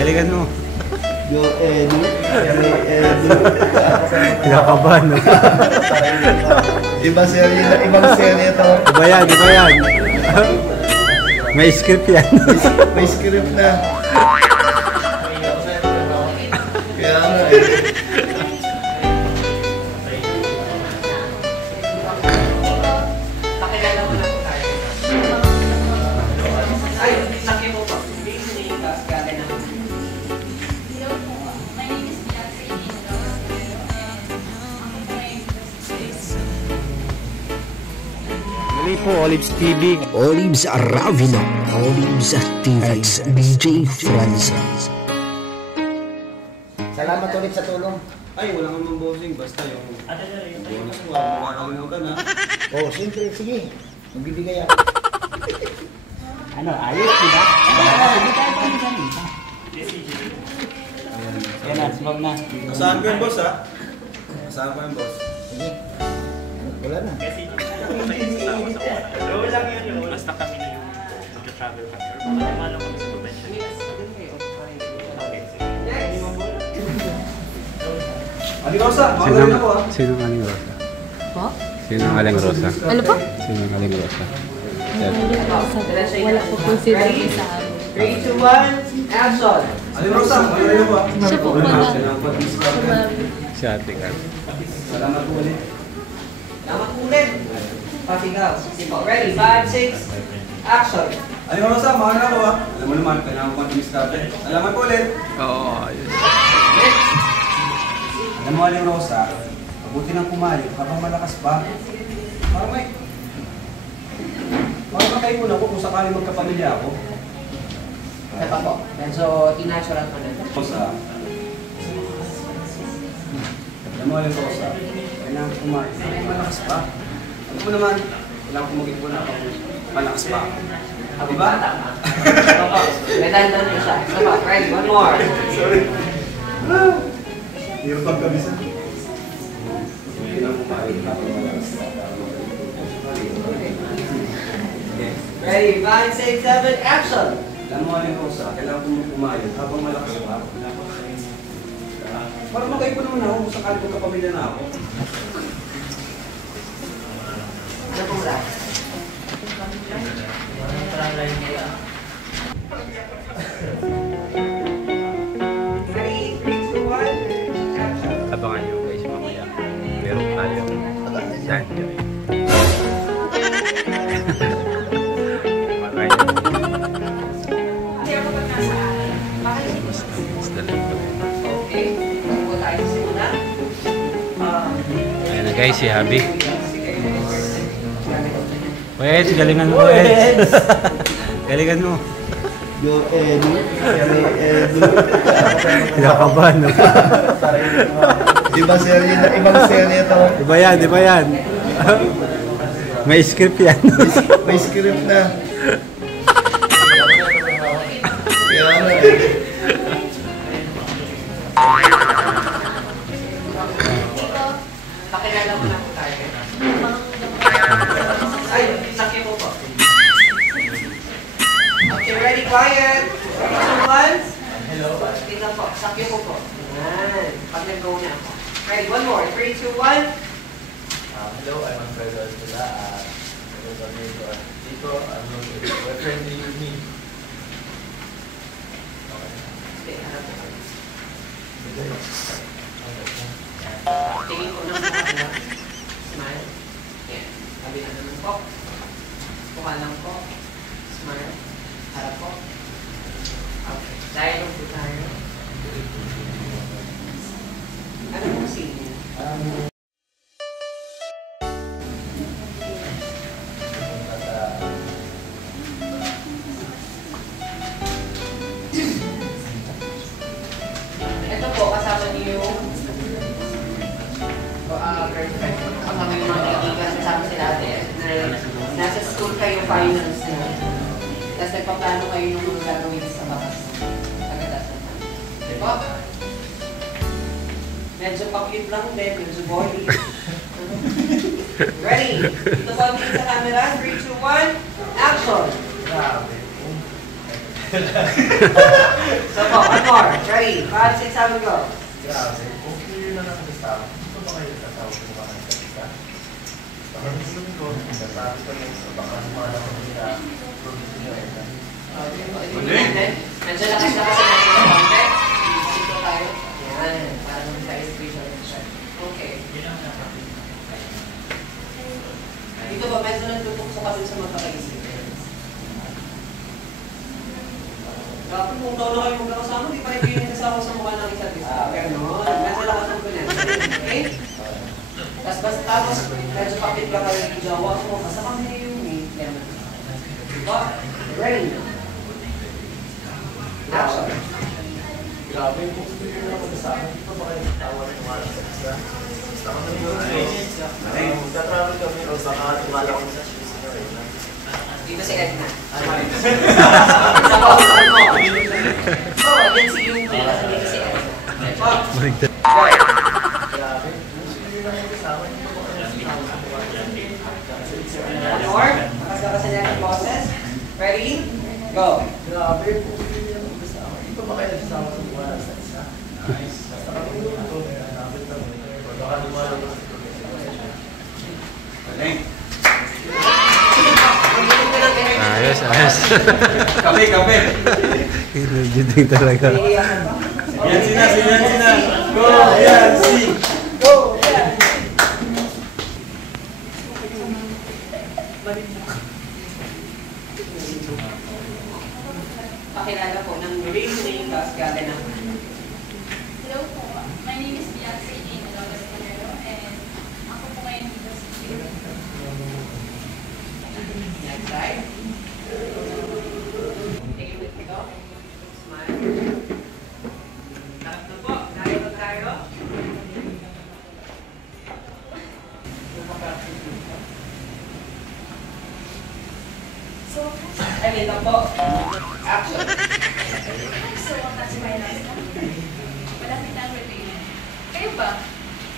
Galingan mo. Yo, Edu. Kinakabahan. Ibang serye to. Iba yan. May script yan. May script na. Kaya nga eh. Po, Olives TV. Olives Ravino. Olives TV. DJ Francis. Salamat ulit sa tulong. Ay, wala kang bossing. Basta yung bonus mo. Makakalimutan ha. Oh, siyempre, sige. Magbibigay ako. Ano, ayos, diba? Hindi tayo pa yung salita. Yan na, smog na. Kasaan ko yung boss ha? Kasaan ko yung boss? Sige. Wala na. Basta kami na yung mag-travel kami. Or baka naman kami sa convention. Aling Rosa, magaling ako ha. Sino ang Aling Rosa? Po? Sino ang Aling Rosa? Ano po? Sino ang Aling Rosa? Wala po po sinabi sa amin. 3, 2, 1, action! Aling Rosa, magaling ako ha. Siya po pala. Si Ate Kat. Salamat po ulit. Salamat ulit! Pasigaw. Sige po. Ready? 5, 6, action! Aling Rosa, magaling ako ha. Alam mo naman, kailangan ko mag-discover. Salamat po ulit. Oo, ayun. Alam mo, Aling Rosa, mabuti nang kumayo habang malakas pa. Para makaipon ako kung sakaling magkapamilya ako. Ano pa po? Medyo i-natural pa na. Rosa, alam mo, Aling Rosa, kailangan kumayo habang malakas pa. Alam mo naman, kailangan ko mag-ipon ako kung malakas pa. Diba? Opo. May dandan niyo siya. Ito pa. Ready? One more. Sorry. Hirap pagkabisa. Kailangan kumayo habang malakas pa. Ready? 5, 6, 7, action! Alam mo, Aling Rosa, kailangan ko kumayo habang malakas pa. Para makaipon naman ako kung sakaling magkapamilya na ako. Ano po ba? Ready? 3, 2, 1, action! Abangan nyo guys mamaya. Meron tayong Sanjo. Okay. Pupo tayo sa simula. Ayan na guys, si Habi. Wes, galingan mo, Wes. Galingan mo. Yo, Edu. Kinakabahan. Ibang serye to. Iba yan. May script yan. May script na. Kaya nga eh. Pakilala mo na po tayo. Ay, sakya po po. Okay, ready, quiet. 3, 2, 1. Hello. Tingnan po, sakya po po. Yan. Pag nag-go na ako. Ready, one more. 3, 2, 1. Hello, I'm Alfredo Alcala. Dito, we're friendly with me. Okay, harap po. Tingin ko na po. Smile. Yan. Sabi na naman po. Kuha lang po. Smile. Harap po. Okay. Dialogue po tayo. Ano po scene? Ito po, kasama niyo yung girlfriend. Kasama yung mga kaibigan. Kasama sila ate. Nasa school kayo, finals na. Tapos nagpaplano kayo ng mga gagawin sa bakas. Pagkatasan na. Diba? Medyo pa-cute lang din. Medyo boy. Ready? Ito po ang sa camera. 3, 2, 1. Action! Grabe. So po, one more. Ready? 5, 6, 7, go. Grabe, kung clear na nakasama, ito ba kayo kasama sa mga isa? Baka gusto ko, nasabi ko lang sa baka sumala ko nila, promise nyo eh. Medyo lakas-lakas na natin ng konti. Dito tayo. Yan. Para naman tayo special. Okay. Dito ba, medyo nagtutukso ka din sa magkakaisip. Grabe, kung tono kayo magkakasama, di pa rin kayo kasama sa mukha ng isa't isa. Ganon. Medyo lakas ang kunin. Okay? Tapos, medyo kapit ka kayo ng jowa mo. Basta kami yung meet. Diba? Ready? Action. Grabe, kung clear na nakasama, ito ba kayo tawa ng mga isa? Basta kami yung magta-travel kami, o baka tumala ko sa shoes nyo eh. Dito si Edna. Sa bawat mo. Oh, again si Yung. Kasi dito si Edna. Maligtad. Grabe, kung clear na nakasama, ito ba kayo tawa ng mga isa? One more. Makasama sa next process. Ready? Go. Grabe, kung clear na nakasama, ito ba kayo kasama sa mga isa? Basta kami yung ito, hanapin kami. Baka lumala ko sa Galing. Ayos, ayos. Kape, kape. Energetic talaga. Yan sina. Go, yan, si. Go! Yeah! Pakilala po ng real name tapos gaganap. Hello po. My name is Bianca Jane Dolores Calero and ako po ngayon dito sa Chile. Next slide. Take it with me go. Smile. Harap na po. Narito tayo. So, Ay, ito po. Action. so wakas finance na. Malapit na ang retirement. Kayo ba?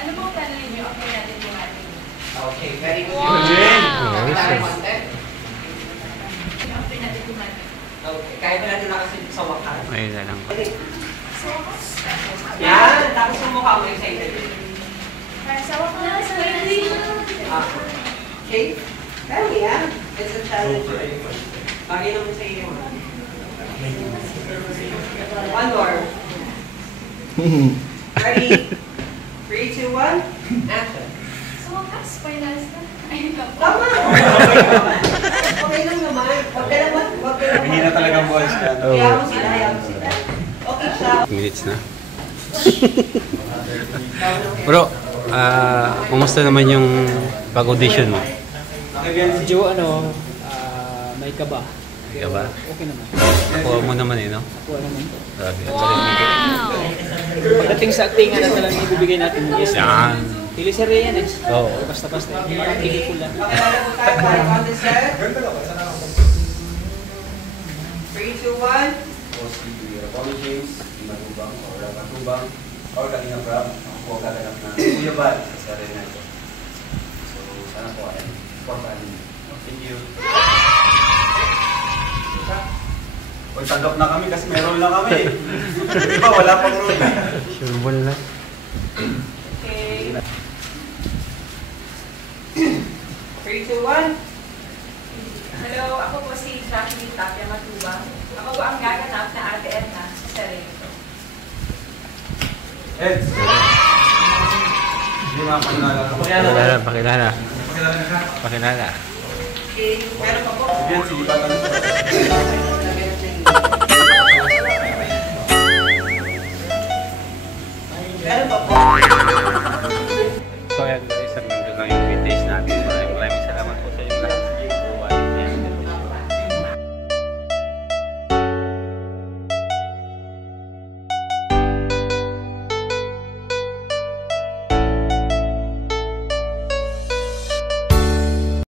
Ano bang plano ninyo after natin yung ating? Okay, very good. Wow! Kapit tayo konti. After natin yung ating. Okay, kaya ba natin nakasin sa wakas? Ayun na lang. So, wakas. Yan, tapos yung mukha mo excited. Sa wakas, finance. Okay? Kaya mo yan. It's a challenge. Bagay naman sa iyo. One more. Ready? 3, 2, 1. Action. So, wakas finance na. Ayun lang po. Tama! Okay lang naman. Huwag ka naman. Mahina talagang boys ka. Kaya mo sila. Okay siya. Minutes na. Bro, kumusta naman yung pag-audition mo? Nakibyan si Medyo may kaba. Kaya ba? Okay naman. Nakuha mo naman eh, no? Ako naman po. Grabe. ang galing. Pagdating sa actingan na talagang ibibigay natin, yes. Yan. Teleserye yan eh. Oo. Basta-basta. Hindi parang pelikula. Pakilala po tayo para on the set. 3, 2, 1. O si Bobby James, di Matubang, o Matubang, o Kalina Prab, ako po gaganap na Kuya Bal sa sarili na ito. So, sana po ay supportahan niyo. Thank you. Uy, tanggap na kami kasi may role na kami. Di ba, wala pang role. Sure ball na. Okay. 3, 2, 1. Hello, ako po si Jacqueline Tapia Matubang. Ako po ang gaganap na Ate Edna sa Sereno. Ed. Hindi makakilala ka. Pakilala, pakilala. Pakilala. Okay. Meron pa po. Yan, sige pa tayo. Meron pa po.